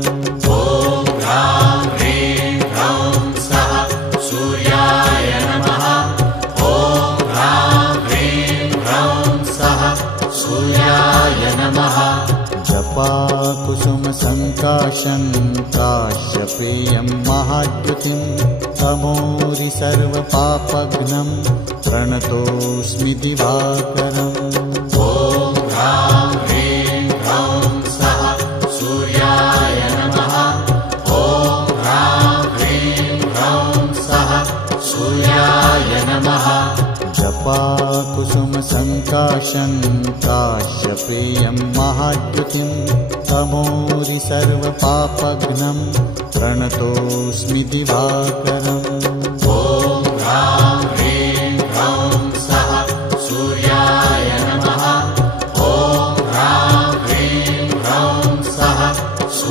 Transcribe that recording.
ॐ ह्रां ह्रीं ह्रौं सः सूर्याय नमः। ॐ ह्रां ह्रीं ह्रौं सः सूर्याय नमः। जपाकुसुम सङ्काशं काश्यपेयं महाद्युतिं तमोरि सर्वपापघ्नं प्रणतोऽस्मि दिवाकरम्। ॐ ह्रां ह्रीं ह्रौं सः सूर्याय नमः। ॐ ह्रां ह्रीं ह्रौं सः सूर्याय नमः। जपाकुसुम सङ्काशं काश्यपेयं महाद्युतिं तमोरि सर्वपापघ्नं प्रणतोऽस्मि दिवाकरम्। ॐ ह्रां